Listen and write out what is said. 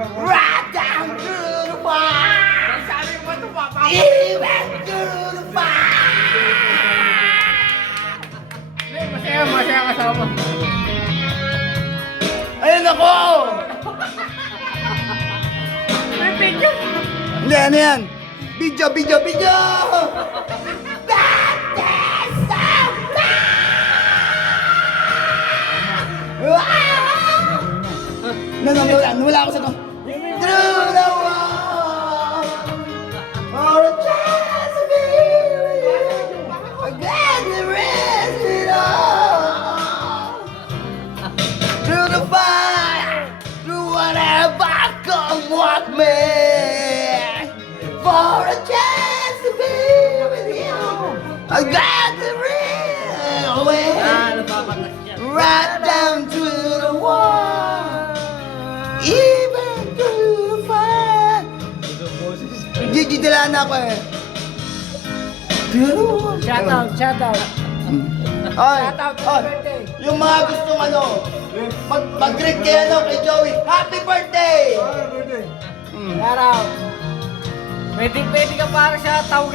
Right down to the fire. Sabi mo ito, papa. Even to the fire. Masaya kasama. Ayun ako! May picture. Hindi, ano yan? Video! That is so nawala ako sa to. Through the wall, for a chance to be with you, I got to risk it all. Through the fire, through whatever, come walk me, for a chance to be with you, I got to risk away. Right down to the wall, even to the fire. Gigi dilaan ako eh. Shout out. Ay, Shout out, ay, happy birthday. yung mga gustong ano, mag-greet kay ano, kay Joey. Happy birthday! Shout out. Pwede ka para sa tawag